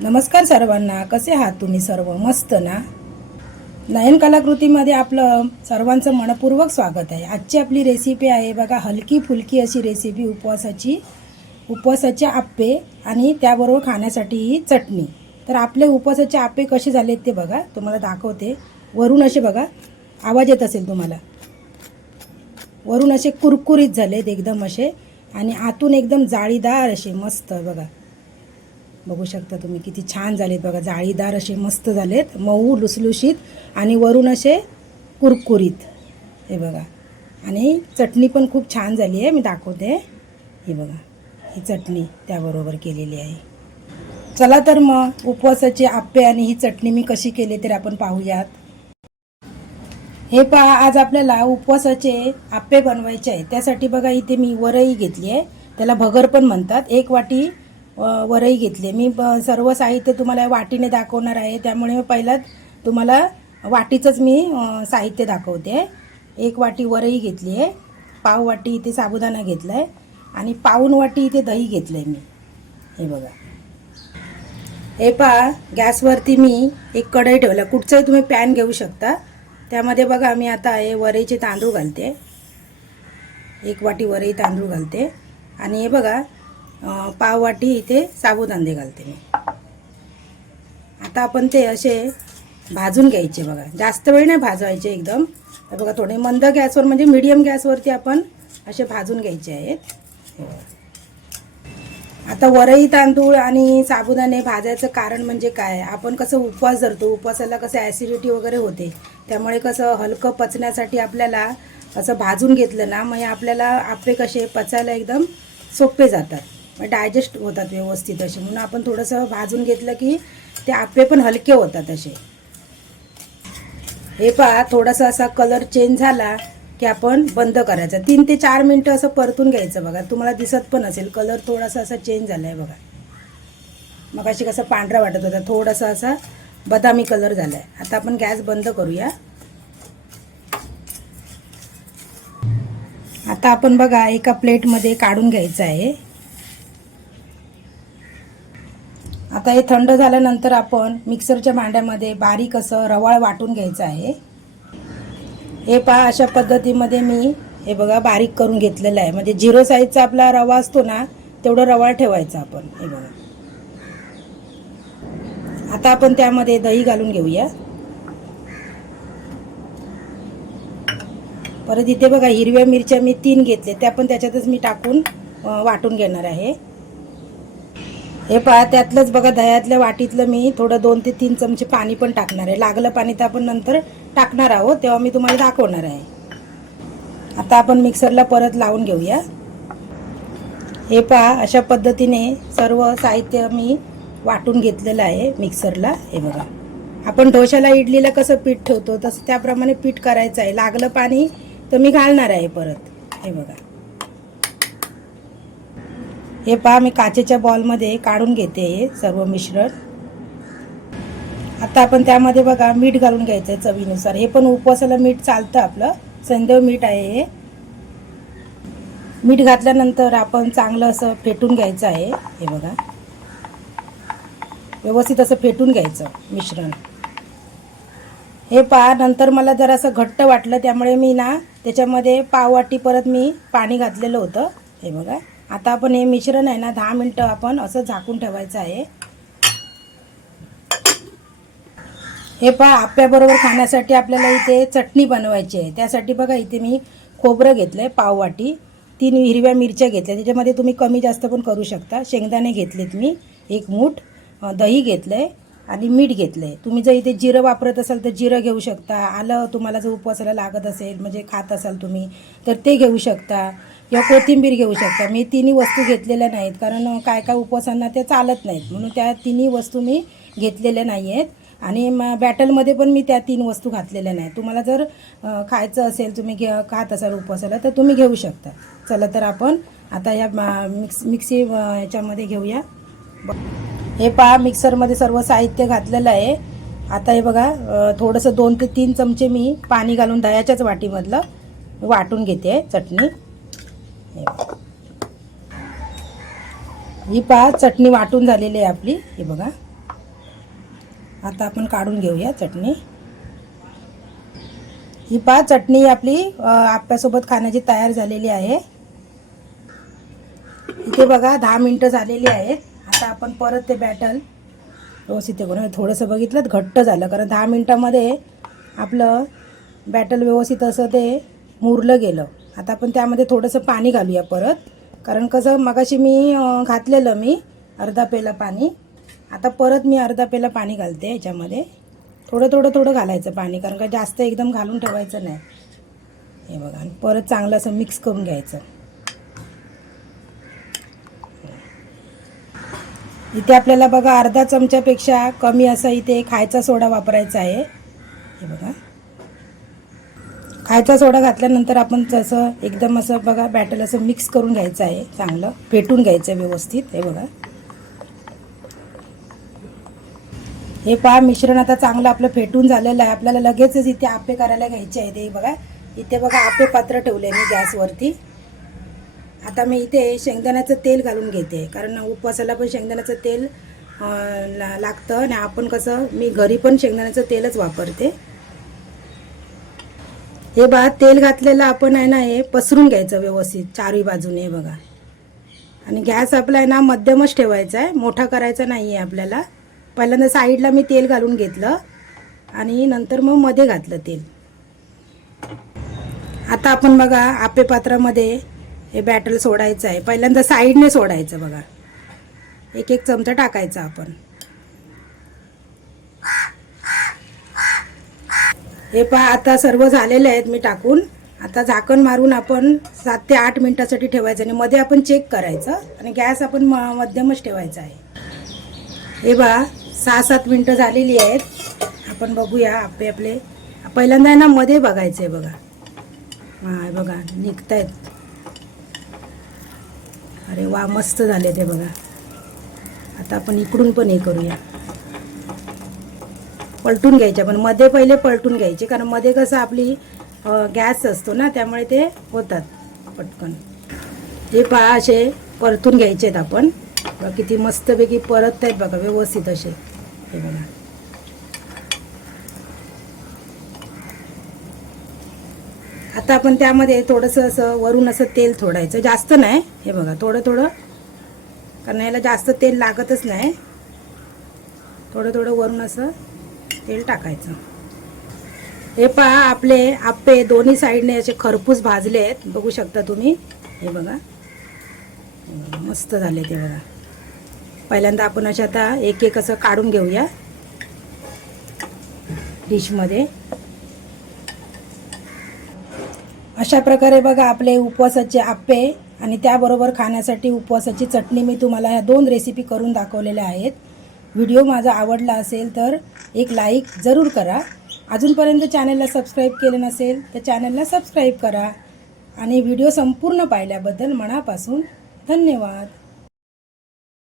नमस्कार सर्वांना कसे आहात तुम्ही सर्व? मस्त ना? नयन कलाकृतीमध्ये आपलं सर्वांचं मनपूर्वक स्वागत आहे. आजची आपली रेसिपी आहे बघा हलकी फुलकी अशी रेसिपी उपवासाची उपवासाचे आप्पे आणि त्याबरोबर खाण्यासाठी ही चटणी. तर आपले उपवासाचे आप्पे कसे झालेत ते बघा तुम्हाला दाखवते. वरून असे बघा आवाज येत असेल तुम्हाला. वरून असे कुरकुरीत झालेत एकदम असे आणि आतून एकदम जाळीदार असे मस्त बघा. बघू शकता तुम्ही किती छान झालेत बघा. जाळीदार असे मस्त झालेत. मऊ लुसलुशीत आणि वरून असे कुरकुरीत. हे बघा. आणि चटणी पण खूप छान झाली आहे. मी दाखवते. हे बघा. ही चटणी त्याबरोबर केलेली आहे. चला तर मग उपवासाचे आप्पे आणि ही चटणी मी कशी केली तर आपण पाहूयात. हे पहा आज आपल्याला उपवासाचे आप्पे बनवायचे आहे. त्यासाठी बघा इथे मी वरई घेतली आहे. त्याला भगर पण म्हणतात. एक वाटी वरही घेतले. घेतली आहे मी ब- सर्व साहित्य तुम्हाला वाटीने दाखवणार आहे. त्यामुळे पहिल्यात तुम्हाला वाटीचंच मी साहित्य दाखवते. एक वाटी वरही घेतली आहे. पाव वाटी इथे साबुदाणा घेतला आहे आणि पाऊन वाटी इथे दही घेतलं आहे मी. हे बघा. हे पहा गॅसवरती मी एक कढई ठेवला. कुठचंही तुम्ही पॅन घेऊ शकता. त्यामध्ये बघा मी आता हे वरईचे तांदूळ घालते. एक वाटी वरई तांदूळ घालते. आणि हे बघा पाववाटी इथे साबुदाणे घालते मी. आता आपण ते असे भाजून घ्यायचे बघा. जास्त वेळ नाही भाजवायचे एकदम. तर बघा थोडे मंद गॅसवर म्हणजे मीडियम गॅसवरती आपण असे भाजून घ्यायचे आहेत. आता वरई तांदूळ आणि साबुदाणे भाजायचं कारण म्हणजे काय? आपण कसं उपवास धरतो. उपवासाला कसं ॲसिडिटी वगैरे होते. त्यामुळे कसं हलकं पचण्यासाठी आपल्याला असं भाजून घेतलं ना मग हे आपल्याला आपे कसे पचायला एकदम सोपे जातात. डायजेस्ट होतात व्यवस्थित असे. म्हणून आपण थोडंसं भाजून घेतलं की ते आपे पण हलके होतात असे. हे पहा थोडासा असा कलर चेंज झाला की आपण बंद करायचं. तीन ते चार मिनटं असं परतून घ्यायचं बघा. तुम्हाला दिसत पण असेल कलर थोडासा असा चेंज झाला आहे बघा. मग अशी कसं पांढरा वाटत होता थोडासा असा बदामी कलर झाला आहे आता आपण गॅस बंद करूया. आता आपण बघा एका प्लेटमध्ये काढून घ्यायचं आहे. आता हे थंड झाल्यानंतर आपण मिक्सरच्या भांड्यामध्ये बारीक असं रवाळ वाटून घ्यायचं आहे. हे पहा अशा पद्धतीमध्ये मी हे बघा बारीक करून घेतलेलं आहे. म्हणजे झिरो साईजचा आपला रवा असतो ना तेवढं रवाळ ठेवायचं आपण. हे बघा. आता आपण त्यामध्ये दही घालून घेऊया. परत इथे बघा हिरव्या मिरच्या मी तीन घेतले त्या पण त्याच्यातच मी टाकून वाटून घेणार आहे. हे पहा त्यातलंच बघा दह्यातल्या वाटीतलं मी थोडं दोन ते तीन चमचे पाणी पण टाकणार आहे. लागलं पाणी तर आपण नंतर टाकणार आहोत तेव्हा मी तुम्हाला दाखवणार आहे. आता आपण मिक्सरला परत लावून घेऊया. हे पहा अशा पद्धतीने सर्व साहित्य मी वाटून घेतलेलं आहे मिक्सरला. हे बघा. आपण डोशाला इडलीला कसं पीठ ठेवतो तसं त्याप्रमाणे पीठ करायचं आहे. लागलं पाणी तर मी घालणार आहे परत. हे बघा. हे पहा मी काचेच्या बॉलमध्ये काढून घेते हे सर्व मिश्रण. आता आपण त्यामध्ये बघा मीठ घालून घ्यायचं आहे चवीनुसार. हे पण उपवासाला मीठ चालतं आपलं. संदेव मीठ आहे हे. मीठ घातल्यानंतर आपण चांगलं असं फेटून घ्यायचं आहे. हे बघा. व्यवस्थित असं फेटून घ्यायचं मिश्रण. हे पहा नंतर मला जरा असं घट्ट वाटलं त्यामुळे मी ना त्याच्यामध्ये पाववाटी परत मी पाणी घातलेलं होतं. हे बघा. आता आपण हे मिश्रण आहे ना दहा मिनटं आपण असं झाकून ठेवायचं आहे. हे पहा आप्याबरोबर खाण्यासाठी आपल्याला इथे चटणी बनवायची आहे. त्यासाठी बघा इथे मी खोबरं घेतलं आहे पाववाटी. तीन हिरव्या मिरच्या घेतल्या. त्याच्यामध्ये तुम्ही कमी जास्त पण करू शकता. शेंगदाणे घेतलेत मी एक मूठ. दही घेतलं आहे आणि मीठ घेतलं आहे तुम्ही जर इथे जिरं वापरत असाल तर जिरं घेऊ शकता. आलं तुम्हाला जर उपवासाला लागत असेल म्हणजे खात असाल तुम्ही तर ते घेऊ शकता. किंवा कोथिंबीर घेऊ शकता. मी तिन्ही वस्तू घेतलेल्या नाहीत. कारण काय काय उपवासांना त्या चालत नाहीत. म्हणून त्या तिन्ही वस्तू मी घेतलेल्या नाही आहेत आणि म बॅटलमध्ये पण मी त्या तीन वस्तू घातलेल्या नाही तुम्हाला जर खायचं असेल तुम्ही घे खात असाल उपवासाला तर तुम्ही घेऊ शकता. चला तर आपण आता या मा- मिक्स मिक्सी याच्यामध्ये घेऊया. हे पहा मिक्सरमध्ये सर्व साहित्य घातलेलं आहे. आता हे बघा थोडंसं दोन ते तीन चमचे मी पाणी घालून दह्याच्याच वाटीमधलं वाटून घेते चटणी. ही पहा चटणी वाटून झालेली आहे आपली. हे बघा. आता आपण काढून घेऊया चटणी. ही पहा चटणी आपली आप्यासोबत खाण्याची तयार झालेली आहे. इथे बघा दहा मिनटं झालेली आहेत. आता आपण परत ते बॅटल व्यवस्थित करून थोडंसं बघितलं घट्ट झालं कारण दहा मिनटामध्ये आपलं बॅटल व्यवस्थित असं ते मुरलं गेलं. आता आपण त्यामध्ये थोडंसं पाणी घालूया परत. कारण कसं मगाशी मी घातलेलं मी अर्धा पेला पाणी. आता परत मी अर्धा पेला पाणी घालते याच्यामध्ये. थोडं थोडं थोडं घालायचं पाणी कारण का जास्त एकदम घालून ठेवायचं नाही. हे बघा आणि परत चांगलं असं मिक्स करून घ्यायचं. इथे आपल्याला बघा अर्धा चमच्यापेक्षा कमी असा इथे खायचा सोडा वापरायचा आहे. हे बघा. खायचा सोडा घातल्यानंतर आपण जसं एकदम असं बघा बॅटल असं मिक्स करून घ्यायचं आहे चांगलं. फेटून घ्यायचं आहे व्यवस्थित हे बघा. हे पहा मिश्रण आता चांगलं आपलं फेटून झालेलं आहे. आपल्याला लगेचच इथे आपे करायला घ्यायचे आहेत. हे बघा. इथे बघा आपे पात्र ठेवले मी गॅसवरती. आता मी इथे शेंगदाण्याचं तेल घालून घेते. कारण उपवासाला पण शेंगदाण्याचं तेल ला- लागतं. आणि आपण कसं मी घरी पण शेंगदाण्याचं तेलच वापरते. हे बघा तेल घातलेलं आपण आहे ना हे पसरून घ्यायचं व्यवस्थित चारही बाजूने हे बघा. आणि गॅस आपला आहे ना मध्यमच ठेवायचा आहे मोठा करायचा नाही आहे आपल्याला. पहिल्यांदा साईडला मी तेल घालून घेतलं आणि नंतर मग मध्ये घातलं तेल. आता आपण बघा आपे पात्रामध्ये हे बॅटल सोडायचं आहे. पहिल्यांदा साईडने सोडायचं बघा. एक एक चमचा टाकायचा आपण. हे पहा आता सर्व झालेले आहेत मी टाकून. आता झाकण मारून आपण सात ते आठ मिनिटासाठी ठेवायचं आणि मध्ये आपण चेक करायचं आणि गॅस आपण म- मध्यमच ठेवायचा आहे. हे बा सहा सात मिनटं झालेली आहेत. आपण बघूया आपले आपले. पहिल्यांदा आहे ना मध्ये बघायचं आहे बघा. हां बघा निघत आहेत अरे वा मस्त झाले ते बघा. आता आपण इकडून पण हे करूया. पलटून घ्यायचे पण मध्ये पहिले पलटून घ्यायचे. कारण मध्ये कसं आपली गॅस असतो ना त्यामुळे ते होतात पटकन. हे पहा असे परतून घ्यायचे आहेत आपण किती मस्तपैकी परत आहेत बघा व्यवस्थित असे. हे बघा. आता आपण त्यामध्ये थोडंसं असं वरून असं तेल थोडायचं. जास्त नाही. हे बघा थोडं थोडं. कारण याला जास्त तेल लागतच नाही. थोडं थोडं वरून असं तेल टाकायचं. हे पहा आपले आप्पे दोन्ही साईडने असे खरपूस भाजले आहेत. बघू शकता तुम्ही. हे बघा. हे बघा, मस्त झाले ते बघा. पहिल्यांदा आपण असे आता एक एक असं काढून घेऊया. डिशमध्ये. अशा प्रकारे बघा आपले उपवासाचे आप्पे आणि त्याबरोबर खाण्यासाठी उपवासाची चटणी मी तुम्हाला ह्या दोन रेसिपी करून दाखवलेल्या आहेत. व्हिडिओ माझा आवडला असेल तर एक लाईक जरूर करा. अजूनपर्यंत चॅनलला सबस्क्राईब केलं नसेल तर चॅनलला सबस्क्राईब करा आणि व्हिडिओ संपूर्ण पाहिल्याबद्दल मनापासून धन्यवाद.